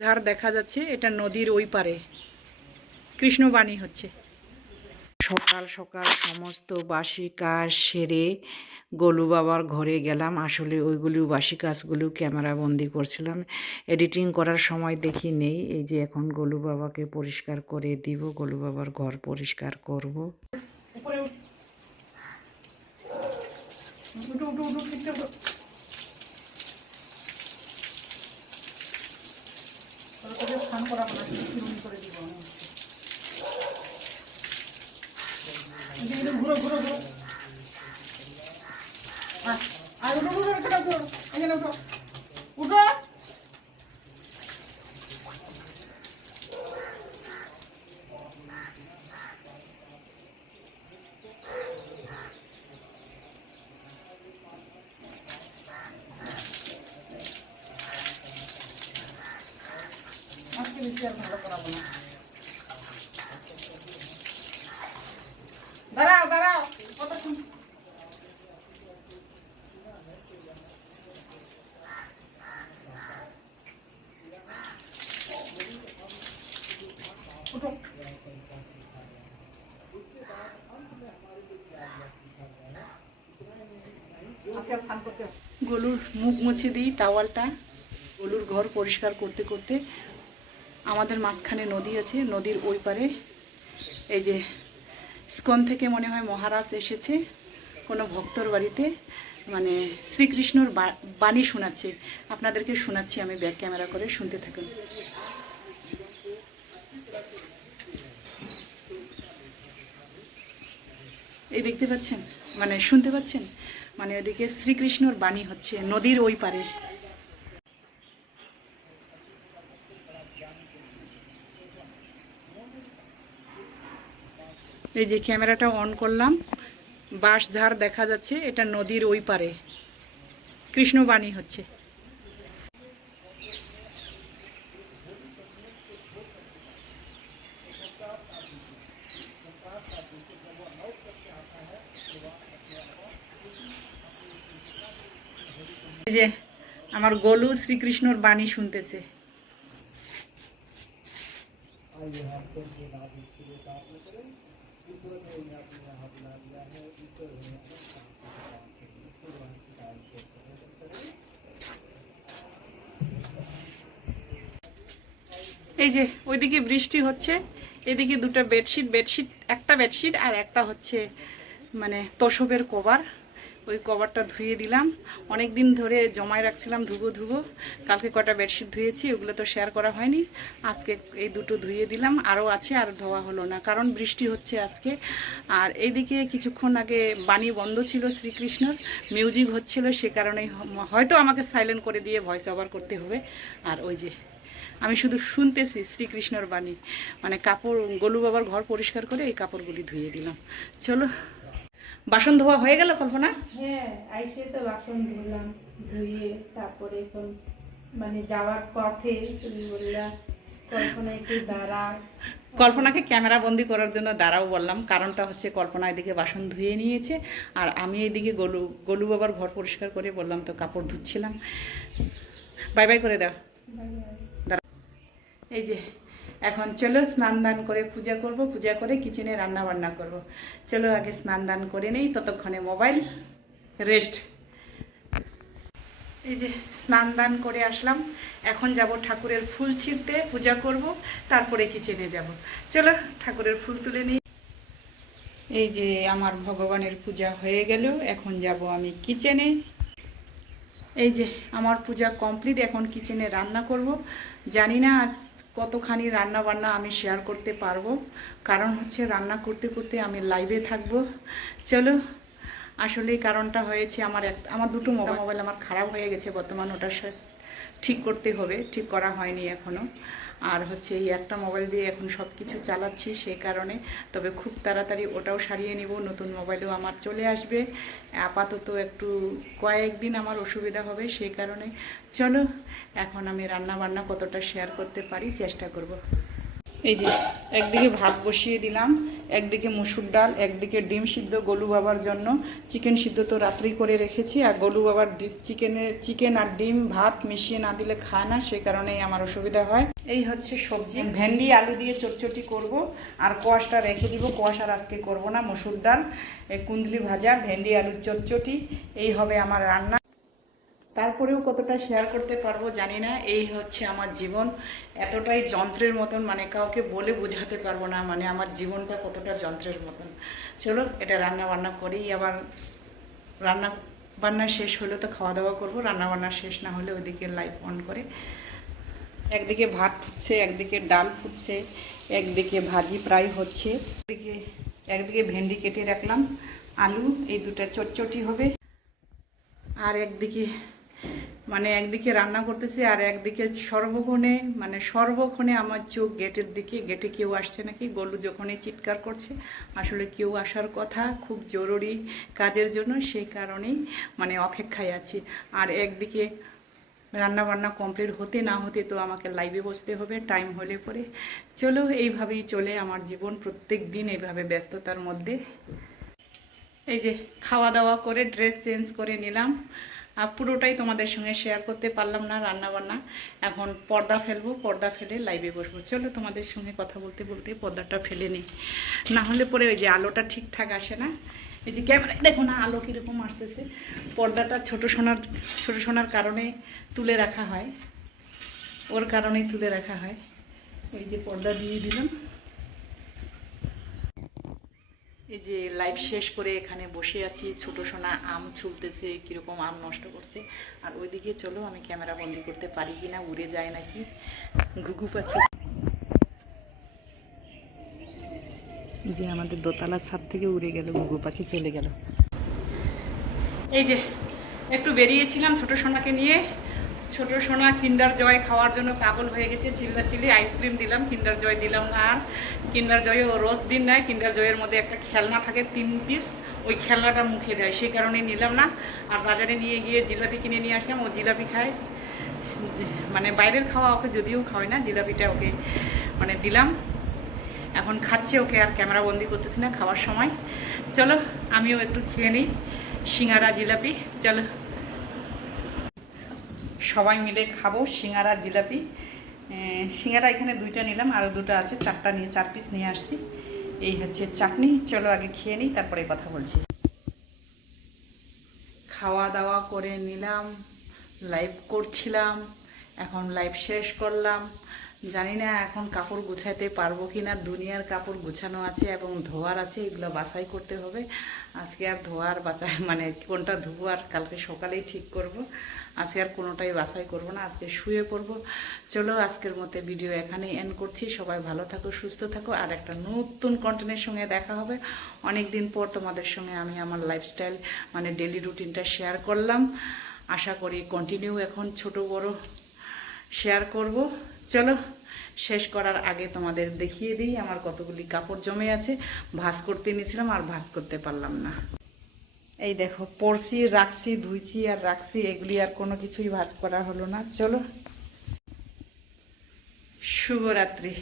ঝাড় দেখা যাচ্ছে এটা নদীর ওই পারে কৃষ্ণবাণী হচ্ছে সকাল সকাল সমস্ত বাসি কাজ সেরে গোলু বাবার ঘরে গেলাম আসলে ওইগুলো বাসি কাজগুলো ক্যামেরা বন্দি করছিলাম এডিটিং করার সময় দেখি নেই এই যে এখন গোলু বাবাকে পরিষ্কার করে দিব গোলু বাবার ঘর পরিষ্কার করব ঘুরো ঘুরো ঘুরো আর উঠো উঠো এখানে উঠো এখানে উঠো উঠো আজকে গলুর মুখ মুছে দিই টাওয়ালটা। গলুর ঘর পরিষ্কার করতে করতে আমাদের মাঝখানে নদী আছে, নদীর ওই পারে। এই যে স্কন থেকে মনে হয় মহারাজ এসেছে, কোনো ভক্তর বাড়িতে। মানে শ্রীকৃষ্ণর বাণী শোনাচ্ছে। আপনাদেরকে শোনাচ্ছি আমি ব্যাক ক্যামেরা করে, শুনতে থাকুন। এই দেখতে পাচ্ছেন? মানে শুনতে পাচ্ছেন? মানে ওদিকে শ্রীকৃষ্ণর বাণী হচ্ছে নদীর ওই পারে। এই যে ক্যামেরাটা অন করলাম, বাঁশ ঝাড় দেখা যাচ্ছে, এটা নদীর ওই পারে। কৃষ্ণবাণী হচ্ছে। যে আমার গোলু শ্রীকৃষ্ণর বাণী শুনতেছে। এই যে, ওইদিকে বৃষ্টি হচ্ছে, এদিকে দুটা বেডশিট বেডশিট একটা বেডশিট আর একটা হচ্ছে মানে তোষবের কভার ওই কভারটা ধুয়ে দিলাম। অনেক দিন ধরে জমায় রাখছিলাম ধুবো ধুবো। কালকে কটা বেডশিট ধুয়েছি, ওগুলো তো শেয়ার করা হয়নি। আজকে এই দুটো ধুয়ে দিলাম, আরও আছে আর ধোয়া হলো না, কারণ বৃষ্টি হচ্ছে আজকে। আর এইদিকে কিছুক্ষণ আগে বাণী বন্ধ ছিল শ্রীকৃষ্ণর মিউজিক হচ্ছিল সে কারণেই হয়তো আমাকে সাইলেন্ট করে দিয়ে ভয়েস ওভার করতে হবে। আর ওই যে, আমি শুধু শুনতেছি শ্রীকৃষ্ণর বাণী। মানে কাপড়, গোলু বাবার ঘর পরিষ্কার করে এই কাপড়গুলি ধুয়ে দিলাম। চলো বাসন ধোয়া হয়ে গেল কল্পনা? হ্যাঁ আইসে তো বাসন ধুলাম ধুয়ে তারপরে এখন মানে যাওয়ার পথে তুমি বললা কল্পনা একটু দাঁড়া কল্পনাকে ক্যামেরা বন্দি করার জন্য দাঁড়াও বললাম কারণটা হচ্ছে কল্পনা এদিকে বাসন ধুয়ে নিয়েছে আর আমি এদিকে গলু গলু বাবার ঘর পরিষ্কার করে বললাম তো কাপড় ধুচ্ছিলাম। বাই বাই করে দাও। এই যে এখন চলো স্নান দান করে পূজা করব, পূজা করে কিচেনে রান্না বান্না করব। চলো আগে স্নান দান করে নেই, ততক্ষণে মোবাইল রেস্ট এই যে স্নান দান করে আসলাম, এখন যাব ঠাকুরের ফুল ছিঁড়তে, পূজা করব, তারপরে কিচেনে যাব। চলো ঠাকুরের ফুল তুলে নিই। এই যে আমার ভগবানের পূজা হয়ে গেল, এখন যাব আমি কিচেনে এই যে আমার পূজা কমপ্লিট এখন কিচেনে রান্না করব। জানি না আজ কতখানি রান্না বান্না আমি শেয়ার করতে পারব। কারণ হচ্ছে রান্না করতে করতে আমি লাইভে থাকব। চলো আসলে কারণটা হয়েছে আমার এক আমার দুটো মোবাইল আমার খারাপ হয়ে গেছে বর্তমান, ওটা সা- ঠিক করতে হবে, ঠিক করা হয়নি এখনও আর হচ্ছে এই একটা মোবাইল দিয়ে এখন সব কিছু চালাচ্ছি সেই কারণে। তবে খুব তাড়াতাড়ি ওটাও সারিয়ে নিব, নতুন মোবাইলও আমার চলে আসবে। আপাতত একটু কয়েকদিন আমার অসুবিধা হবে সেই কারণে। চলো, এখন আমি রান্না বান্না কতটা শেয়ার করতে পারি চেষ্টা করব। এই যে একদিকে ভাত বসিয়ে দিলাম একদিকে মুসুর ডাল একদিকে ডিম সিদ্ধ গলু বাবার জন্য। চিকেন সিদ্ধ তো রাত্রি করে রেখেছি আর গলু বাবার চিকেনে চিকেন আর ডিম ভাত মিশিয়ে না দিলে খায় না সে কারণেই আমার অসুবিধা হয়। এই হচ্ছে সবজি। ভেন্ডি আলু দিয়ে চটচটি করব আর কোয়াশটা রেখে দিব। কোয়াশ আর আজকে করব না মসুর ডাল কুন্দলি ভাজা ভেন্ডি আলুর চটচটি এই হবে আমার রান্না। তারপরেও কতটা শেয়ার করতে পারব জানি না। এই হচ্ছে আমার জীবন। এতটাই যন্ত্রের মতন মানে কাউকে বলে বোঝাতে পারব না মানে আমার জীবনটা কতটা যন্ত্রের মতন। চলো, এটা রান্না বান্না করেই আবার রান্না বান্না শেষ হলে তো খাওয়া দাওয়া করব রান্না বান্না শেষ না হলে ওইদিকে লাইট অন করে। একদিকে ভাত ফুটছে, একদিকে ডাল ফুটছে, একদিকে ভাজি প্রায় হচ্ছে। একদিকে একদিকে ভেন্ডি কেটে রাখলাম, আলু, এই দুটো চটচটি হবে। আর একদিকে মানে একদিকে রান্না করতেছি আর একদিকে সর্বক্ষণে মানে সর্বক্ষণে আমার চোখ গেটের দিকে, গেটে কেউ আসছে নাকি? গলু যখনই চিৎকার করছে, আসলে কেউ আসার কথা খুব জরুরি কাজের জন্য, সেই কারণেই মানে অপেক্ষায় আছি। আর একদিকে রান্না বান্না কমপ্লিট হতে না হতে তো আমাকে লাইভে বসতে হবে, টাইম হলে পরে। চলো, এইভাবেই চলে আমার জীবন প্রত্যেক দিন এইভাবে ব্যস্ততার মধ্যে। এই যে খাওয়া দাওয়া করে ড্রেস চেঞ্জ করে নিলাম। পুরোটাই তোমাদের সঙ্গে শেয়ার করতে পারলাম না রান্না বান্না এখন পর্দা ফেলব, পর্দা ফেলে লাইভে বসবো। চলো তোমাদের সঙ্গে কথা বলতে বলতে পর্দাটা ফেলে নিই। না হলে পরে ওই যে আলোটা ঠিকঠাক আসে না। এই যে ক্যামেরায় দেখো না আলো কীরকম আসতেছে। পর্দাটা ছোট সোনার ছোট সোনার কারণে তুলে রাখা হয়। ওর কারণেই তুলে রাখা হয়। এই যে পর্দা দিয়ে দিলাম। এই যে লাইভ শেষ করে এখানে বসে আছি, ছোট সোনা আম ছুলতেছে, কীরকম আম নষ্ট করছে। আর ওইদিকে চলো, আমি ক্যামেরা বন্দি করতে পারি কি না উড়ে যায় নাকি? ঘুঘু পাখি। যে আমাদের দোতলার ছাদ থেকে উড়ে গেল, ঘুঘু পাখি চলে গেল। এই যে, একটু বেরিয়েছিলাম ছোট সোনাকে নিয়ে। ছোট সোনা কিন্ডার জয় খাওয়ার জন্য পাগল হয়ে গেছে, চিল্লা চিল্লি আইসক্রিম দিলাম, কিন্ডার জয় দিলাম না আর। কিন্ডার জয় ও রোজ দিন নেয়, কিন্ডার জয়ের মধ্যে একটা খেলনা থাকে, তিন পিস ওই খেলনাটা মুখে দেয়, সেই কারণে নিলাম না। আর বাজারে নিয়ে গিয়ে জিলাপি কিনে নিয়ে আসলাম, ও জিলাপি খায়। মানে বাইরের খাওয়া ওকে যদিও খাওয়াই না, জিলাপিটা ওকে মানে দিলাম। এখন খাচ্ছে ওকে আর ক্যামেরা বন্দি করতেছি না খাওয়ার সময়। চলো, আমিও একটু খেয়ে নিই, সিঙ্গারা, জিলাপি, চলো। সবাই মিলে খাব, সিঙ্গারা, জিলাপি। সিঙ্গারা এখানে দুইটা নিলাম আরও দুটো আছে, চারটা নিয়ে, চার পিস নিয়ে আসছি। এই হচ্ছে চাটনি, চলো আগে খেয়ে নিই, তারপরে কথা বলছি। খাওয়া দাওয়া করে নিলাম লাইভ করছিলাম, এখন লাইভ শেষ করলাম। জানি না এখন কাপড় গুছাতে পারব কি না দুনিয়ার কাপড় গুছানো আছে এবং ধোয়ার আছে, এগুলো বাছাই করতে হবে। আজকে আর ধোয়ার বাছাই মানে কোনটা ধোবো আর কালকে সকালেই ঠিক করব। আজকে আর কোনোটাই বাছাই করব না, আজকে শুয়ে পড়ব। চলো, আজকের মতো ভিডিও এখানেই এন্ড করছি। সবাই ভালো থাকো, সুস্থ থাকো, আর একটা নতুন কন্টেন্টের সঙ্গে দেখা হবে। অনেক দিন পর তোমাদের সঙ্গে আমি আমার লাইফস্টাইল মানে ডেলি রুটিনটা শেয়ার করলাম। আশা করি কন্টিনিউ এখন ছোট বড় শেয়ার করব। চলো, শেষ করার আগে তোমাদের দেখিয়ে দিই, আমার কতগুলি কাপড় জমে আছে। ভাঁজ করতে নিয়েছিলাম, আর ভাঁজ করতে পারলাম না। এই দেখো, পড়ছি, রাখছি, ধুইছি আর রাখছি, এগুলি আর কোনো কিছুই ভাজ করা হলো না। চলো। শুভরাত্রি।